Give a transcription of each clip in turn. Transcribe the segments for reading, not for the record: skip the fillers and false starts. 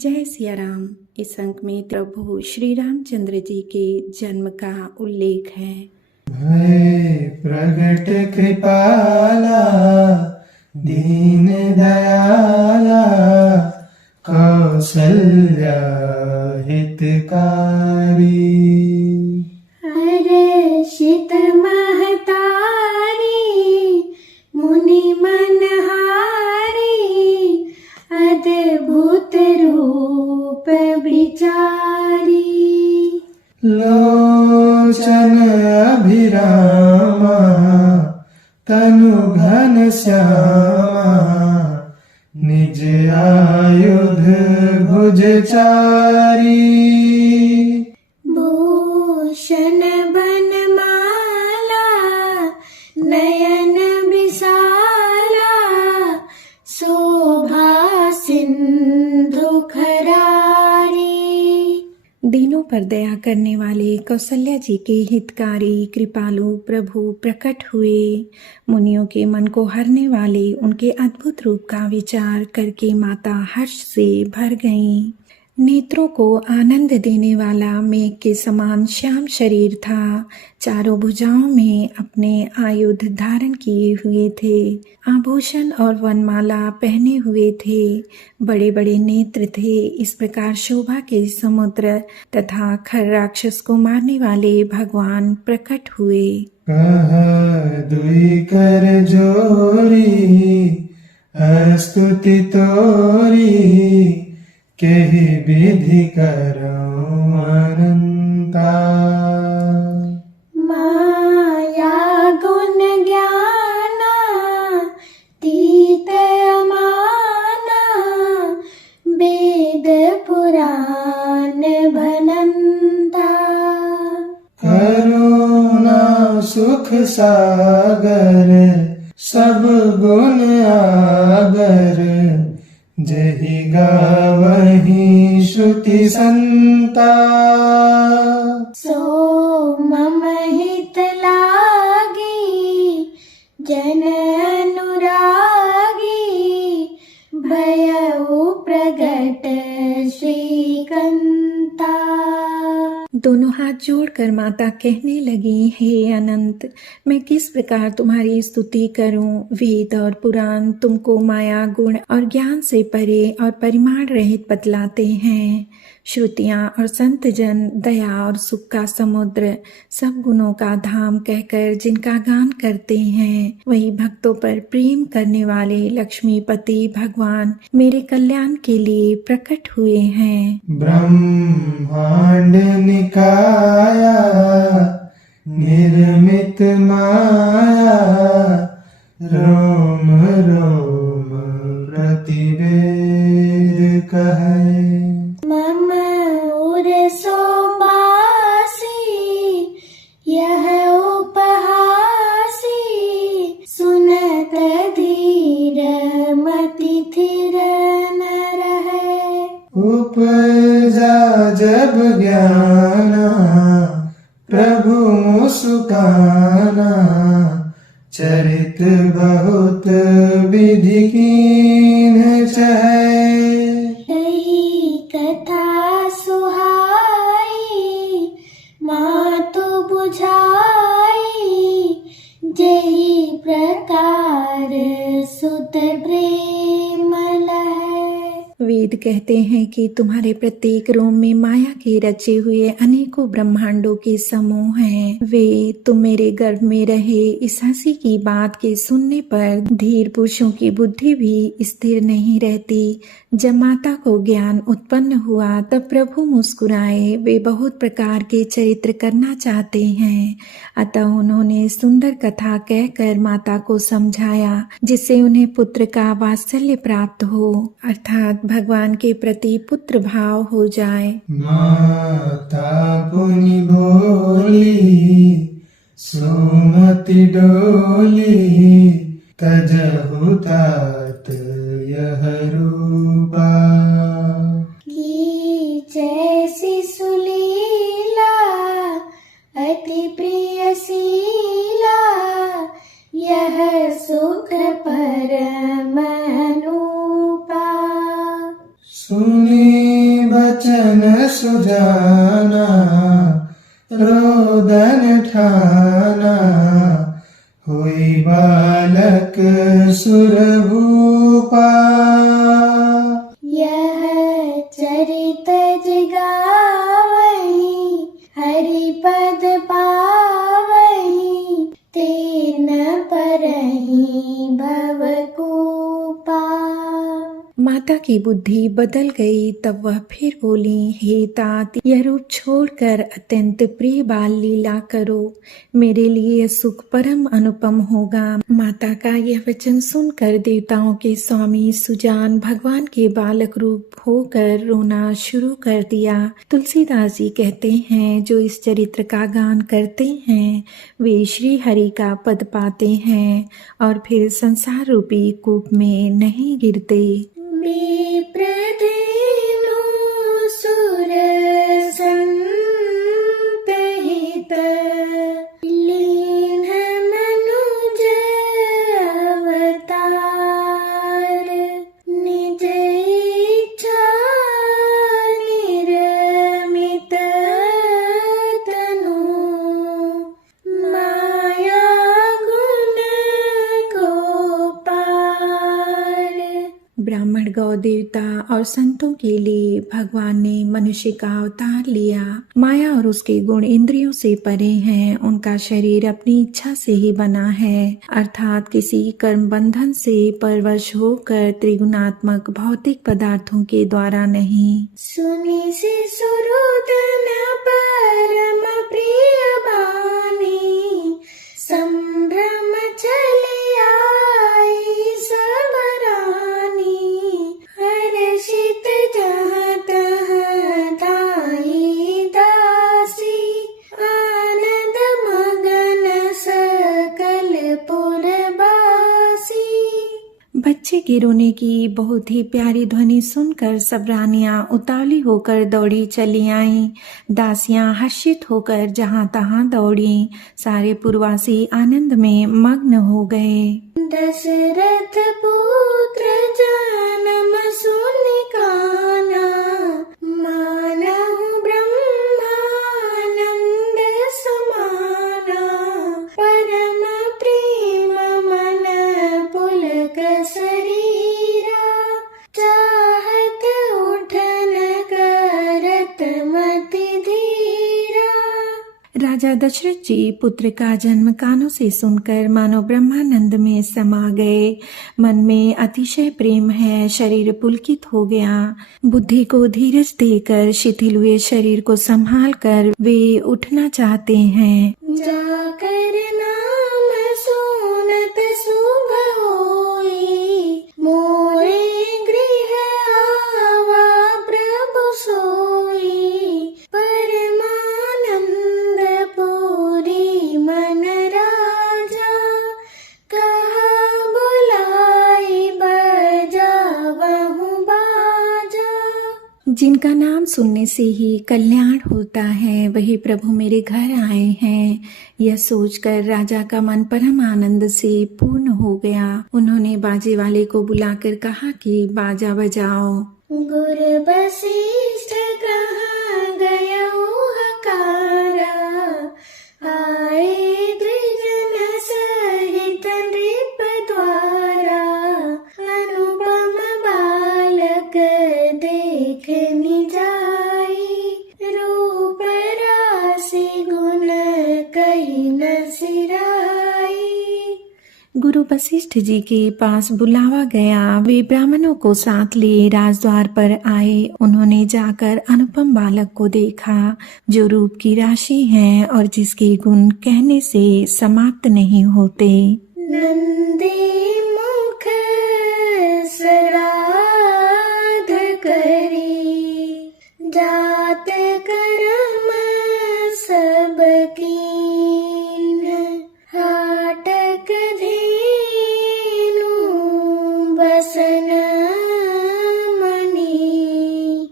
जय सिया राम। इस अंक में प्रभु श्री रामचंद्र जी के जन्म का उल्लेख है। भय प्रगट कृपाला दीन दयाला कौसल्या हितकारी। हर्षित महतारी मुनि मनहारी अद्भुत रूप विचारी। लोचन अभिरामा तनु घन श्यामा निज आयुध भुजचारी। भूषण बनमाला नयन विशाला शोभा सिंधु खरारी। दीनों पर दया करने वाले कौशल्या जी के हितकारी कृपालु प्रभु प्रकट हुए। मुनियों के मन को हरने वाले उनके अद्भुत रूप का विचार करके माता हर्ष से भर गईं। नेत्रों को आनंद देने वाला मेघ के समान श्याम शरीर था। चारों भुजाओं में अपने आयुध धारण किए हुए थे। आभूषण और वनमाला पहने हुए थे। बड़े बड़े नेत्र थे। इस प्रकार शोभा के समुद्र तथा खर राक्षस को मारने वाले भगवान प्रकट हुए। कह दुई कर जोरी स्तुति तोरी केहि विधि करो अनंता। माया गुण ज्ञाना तीत अमाना वेद पुराण भनंता। करुणा सुख सागर सब गुण आगर जहि गावहि श्रुति संता। सो मम हित लागी जन अनुरागी भयउ प्रगट श्रीकंता। दोनों हाथ जोड़कर माता कहने लगी, हे अनंत, मैं किस प्रकार तुम्हारी स्तुति करूं। वेद और पुराण तुमको माया गुण और ज्ञान से परे और परिमाण रहित बतलाते हैं। श्रुतियां और संत जन दया और सुख का समुद्र सब गुणों का धाम कहकर जिनका गान करते हैं, वही भक्तों पर प्रेम करने वाले लक्ष्मीपति भगवान मेरे कल्याण के लिए प्रकट हुए हैं। ब्रह्मांड निकाया निर्मित माया रोम रोम प्रतिवेद कहे। मम उर सोबासी यह उपहासी सुनत धीर मति थिर न रहे। उपजा जब ज्ञाना प्रभु मुस्काना चरित बहुत विधि कीन्ह चहै। कथा सुहाई मातु बुझाई जेहि प्रकार सुत प्रेम लहै। वेद कहते हैं कि तुम्हारे प्रत्येक रोम में माया के रचे हुए अनेकों ब्रह्मांडों के समूह हैं। वे तुम मेरे गर्भ में रहे। इस हंसी की बात के सुनने पर धीर पुरुषों की बुद्धि भी स्थिर नहीं रहती। जब माता को ज्ञान उत्पन्न हुआ तब प्रभु मुस्कुराए। वे बहुत प्रकार के चरित्र करना चाहते हैं, अतः उन्होंने सुंदर कथा कहकर माता को समझाया, जिससे उन्हें पुत्र का वात्सल्य प्राप्त हो, अर्थात भगवान के प्रति पुत्र भाव हो जाए। माता पुनि बोली सुमति डोली तजहु तात यह रूपा। की जैसी सुलीला अति प्रिय शीला यह सुख परम अनुपा। सुनी बचन सुजाना, रोदन ठाना, हुई बालक सुरभूपा। यह चरित जिगावई, हरिपद पावई, तेन परहि भवकूपा। माता की बुद्धि बदल गई। तब वह फिर बोली, हे तात, यह रूप छोड़कर अत्यंत प्रिय बाल लीला करो, मेरे लिए यह सुख परम अनुपम होगा। माता का यह वचन सुनकर देवताओं के स्वामी सुजान भगवान के बालक रूप होकर रोना शुरू कर दिया। तुलसीदास जी कहते हैं, जो इस चरित्र का गान करते हैं वे श्री हरि का पद पाते हैं और फिर संसार रूपी कूप में नहीं गिरते। विप्रधेनु सुर संतहित, लीन मनुज अवतार, निज इच्छा निर्मित तनु, माया गुण को पार। ब्राह्मण, गौ देवता और संतों के लिए भगवान ने मनुष्य का अवतार लिया। माया और उसके गुण इंद्रियों से परे हैं। उनका शरीर अपनी इच्छा से ही बना है, अर्थात किसी कर्म बंधन से परवश होकर त्रिगुणात्मक भौतिक पदार्थों के द्वारा नहीं। सुनि शिशुरुदन परम प्रिय बानी, संभ्रम चली आई सब रानी, हर्षित जहाँ तहाँ ताई दासी, आनंद मगन सकल पुरबासी। बच्चे के रोने की बहुत ही प्यारी ध्वनि सुनकर सब रानियां उतावली होकर दौड़ी चली आईं। दासियां हर्षित होकर जहां तहां दौड़ी। सारे पुरवासी आनंद में मग्न हो गए। दशरथ पुत्र जन्म सुनि काना, मानहु ब्रह्मानंद समाना, परम प्रेम मन पुलक शरीरा, चाहत उठन करत मति धीरा। राजा दशरथ जी पुत्र का जन्म कानों से सुनकर मानो ब्रह्मानंद में समा गए। मन में अतिशय प्रेम है, शरीर पुलकित हो गया। बुद्धि को धीरज देकर शिथिल हुए शरीर को संभाल कर वे उठना चाहते हैं। जाकर नाम सुनत शुभ होई, मोरे गृह आवा प्रभु सोई, परमानंद पूरी मन राजा, कहा बुलाई बजावहु बाजा। जिनका नाम सुनने से ही कल्याण होता है, वही प्रभु मेरे घर आए हैं। यह सोचकर राजा का मन परम आनंद से पूर्ण हो गया। उन्होंने बाजे वाले को बुलाकर कहा कि बाजा बजाओ। गुर वशिष्ठ कहाँ गयउ हकारा, आए द्विजन सहित नृप द्वारा, अनुपम बालक देखनि जाई, रूप राशि गुण कहि न सिराई। गुरु वशिष्ठ जी के पास बुलावा गया। वे ब्राह्मणों को साथ लिए राजद्वार पर आए। उन्होंने जाकर अनुपम बालक को देखा, जो रूप की राशि है और जिसके गुण कहने से समाप्त नहीं होते। नंदी मुख श्राद्ध करी, जात कर्म सब कीन, हाटक धेनु बसन मणि,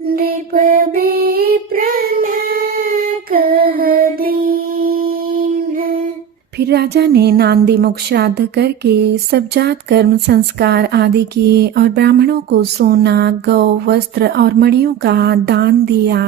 नृप विप्रन कह दीन। फिर राजा ने नांदीमुख श्राद्ध करके सब जात कर्म संस्कार आदि किए और ब्राह्मणों को सोना, गौ, वस्त्र और मणियों का दान दिया।